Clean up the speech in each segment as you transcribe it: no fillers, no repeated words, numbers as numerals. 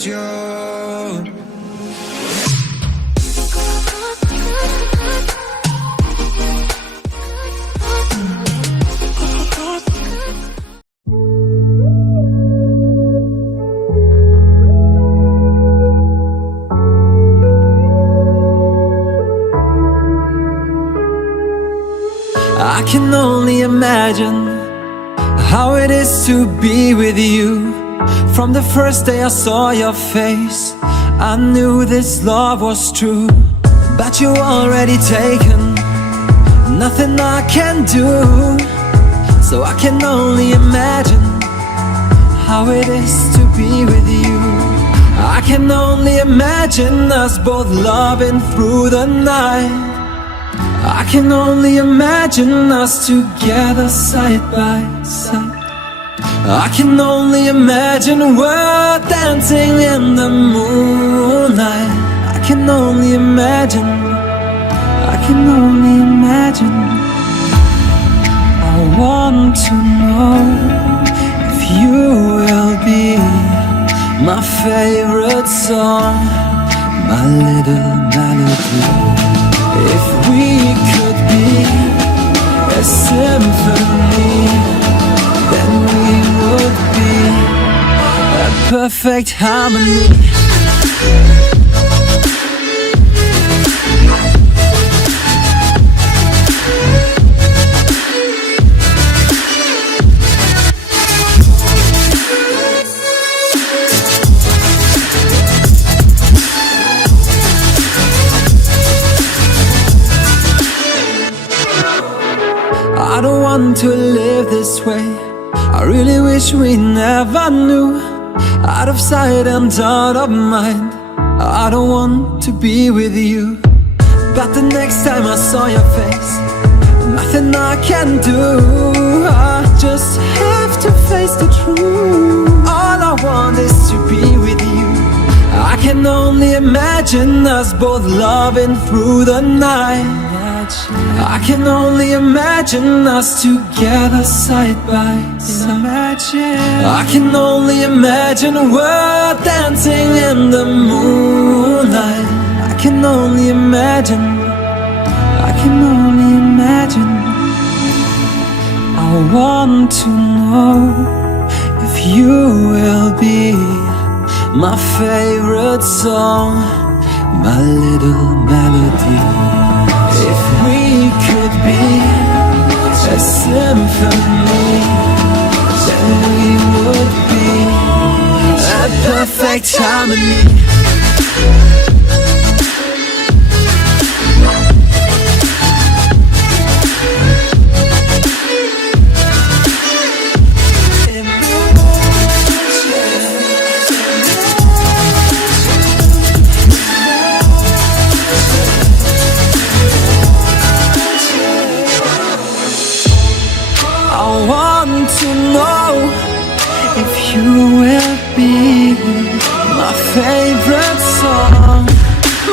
just you. I can only imagine how it is to be with you. From the first day I saw your face, I knew this love was true. But you already taken, nothing I can do. So I can only imagine how it is to be with you. I can only imagine us both loving through the night. I can only imagine us together side by side. I can only imagine we're dancing in the moonlight. I can only imagine, I can only imagine. I want to know if you will be my favorite song, my little melody. If we could be a symphony, then we would be a perfect harmony. I don't want to live this way. I really wish we never knew. Out of sight and out of mind, I don't want to be with you. But the next time I saw your face, nothing I can do. I just have to face the truth. All I want is to be with you. I can only imagine us both loving through the night. I can only imagine us together side by side. I can only imagine we're dancing in the moonlight. I can only imagine, I can only imagine. I want to know if you will be my favorite song, my little melody. If we could be a symphony, then we would be a perfect harmony. I want to know if you will be my favorite song,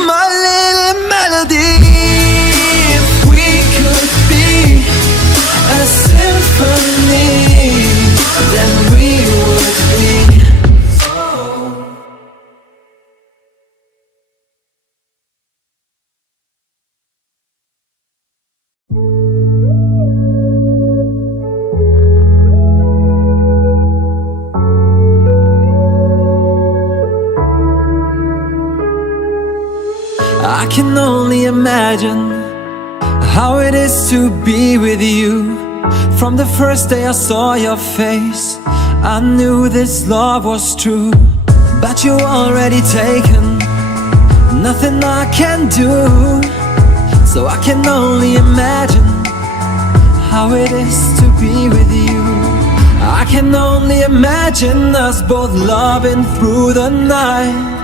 my little melody. If we could be a symphony, then we would be. I can only imagine how it is to be with you. From the first day I saw your face, I knew this love was true. But you already taken, nothing I can do. So I can only imagine how it is to be with you. I can only imagine us both loving through the night.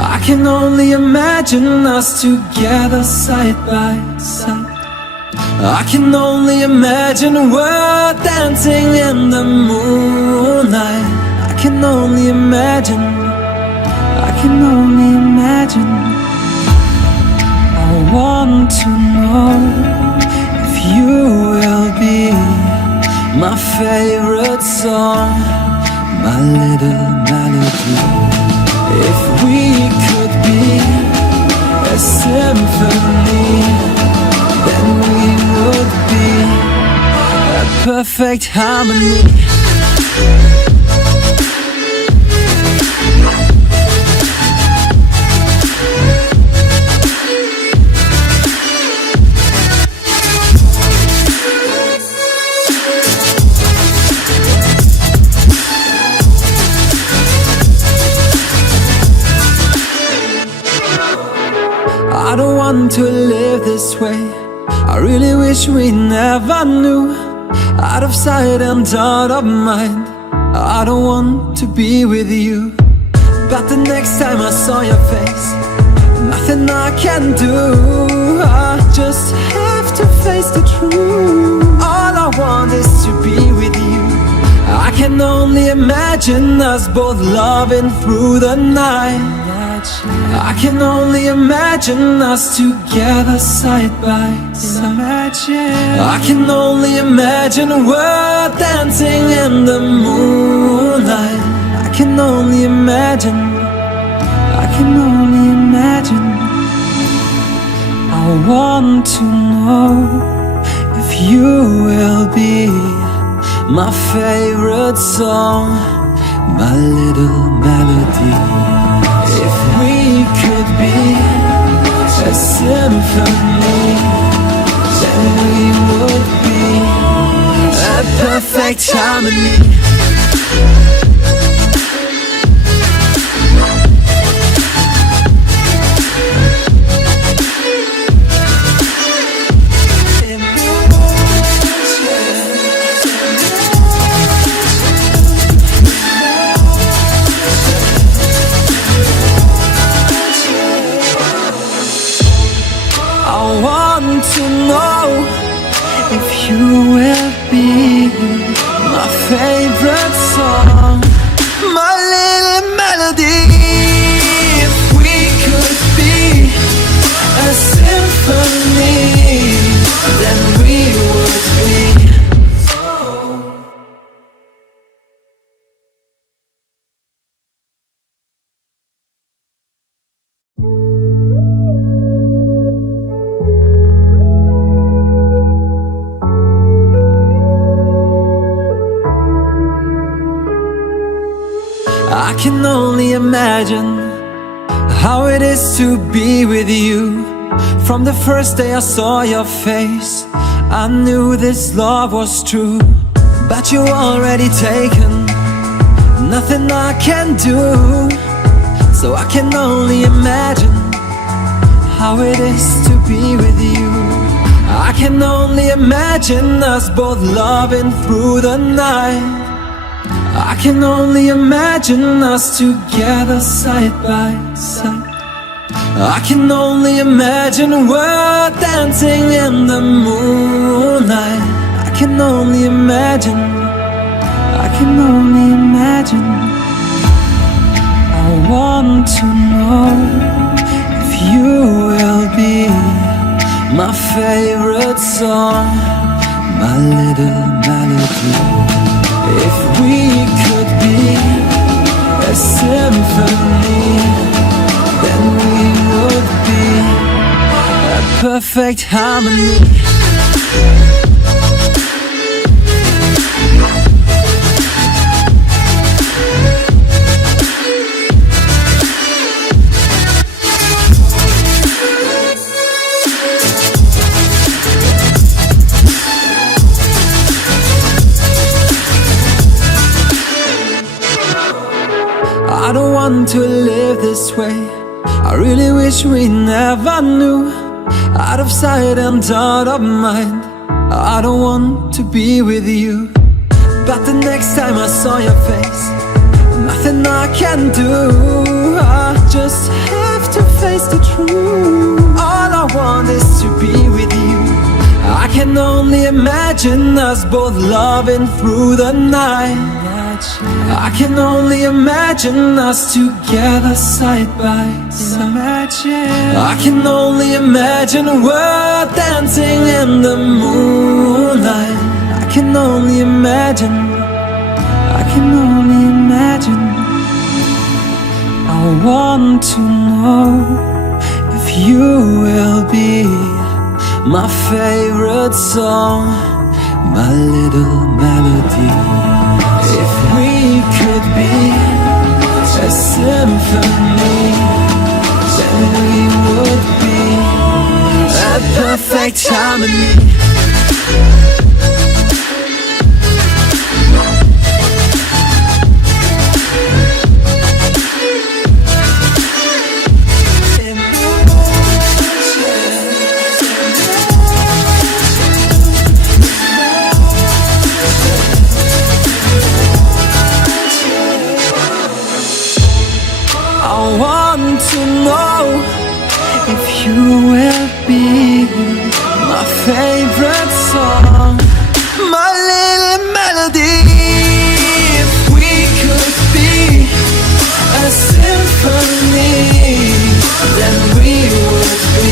I can only imagine us together side by side. I can only imagine we're dancing in the moonlight. I can only imagine, I can only imagine. I want to know if you will be my favorite song, my little melody. If we could be a symphony, then we would be a perfect harmony. I don't want to live this way. I really wish we never knew. Out of sight and out of mind, I don't want to be with you. But the next time I saw your face, nothing I can do. I just have to face the truth. All I want is to be with you. I can only imagine us both loving through the night. I can only imagine us together side by side. I can only imagine we're dancing in the moonlight. I can only imagine. I can only imagine. I want to know if you will be my favorite song, my little melody. If we could be a symphony, then we would be a perfect harmony. I want to know if you will be my favorite song, my little melody. If we could be a symphony, then we would be. I can only imagine how it is to be with you. From the first day I saw your face, I knew this love was true. But you're already taken, nothing I can do. So I can only imagine how it is to be with you. I can only imagine us both loving through the night. I can only imagine us together side by side. I can only imagine we're dancing in the moonlight. I can only imagine. I can only imagine. I want to know if you will be my favorite song, my little melody. If we could be a symphony, then we would be a perfect harmony. I don't want to live this way. I really wish we never knew. Out of sight and out of mind, I don't want to be with you. But the next time I saw your face, nothing I can do. I just have to face the truth. All I want is to be with you. I can only imagine us both loving through the night. I can only imagine us together side by side. I can only imagine we're dancing in the moonlight. I can only imagine. I can only imagine. I want to know if you will be my favorite song, my little melody. If we could be a symphony, then we would be a perfect harmony. I want to know if you will be my favorite song, my little melody. If we could be a symphony, then we would be.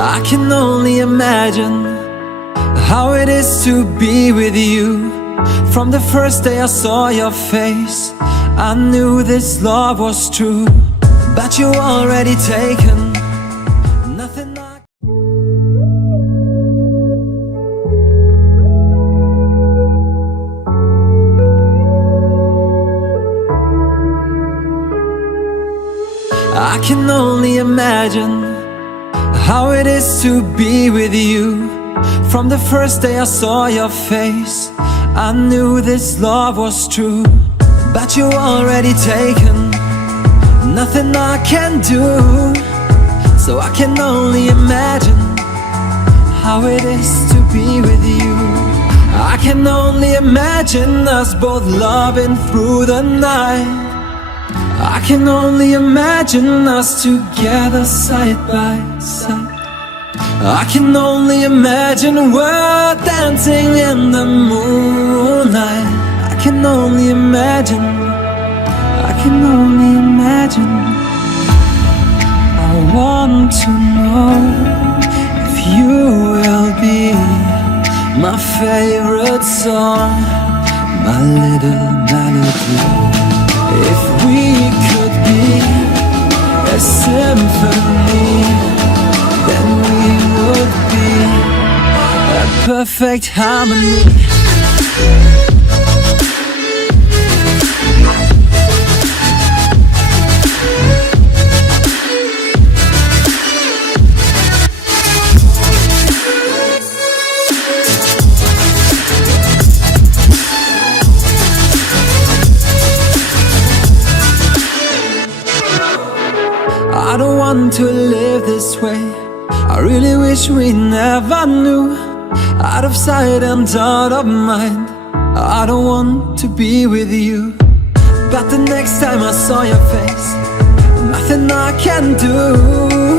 I can only imagine how it is to be with you. From the first day I saw your face, I knew this love was true. But you already taken nothing I... I can only imagine how it is to be with you. From the first day I saw your face, I knew this love was true. But you already taken nothing I can do. So I can only imagine how it is to be with you. I can only imagine us both loving through the night. I can only imagine us together side by side. I can only imagine we're dancing in the moonlight. I can only imagine, I can only imagine. I want to know if you will be my favorite song, my little melody. If we could be a symphony, then we would be a perfect harmony. I don't want to live this way. I really wish we never knew. Out of sight and out of mind, I don't want to be with you. But the next time I saw your face, nothing I can do.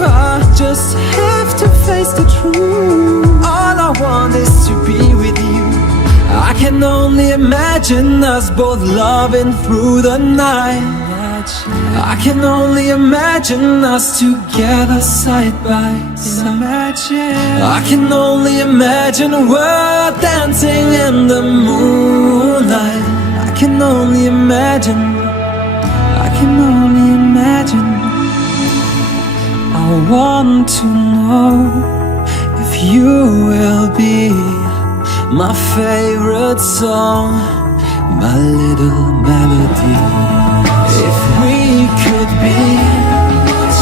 I just have to face the truth. All I want is to be with you. I can only imagine us both loving through the night. I can only imagine us together side by side. I can only imagine we're dancing in the moonlight. I can only imagine, I can only imagine. I want to know if you will be my favorite song, my little melody. If we could be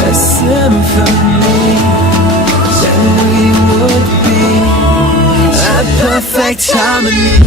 a symphony, then we would be a perfect harmony.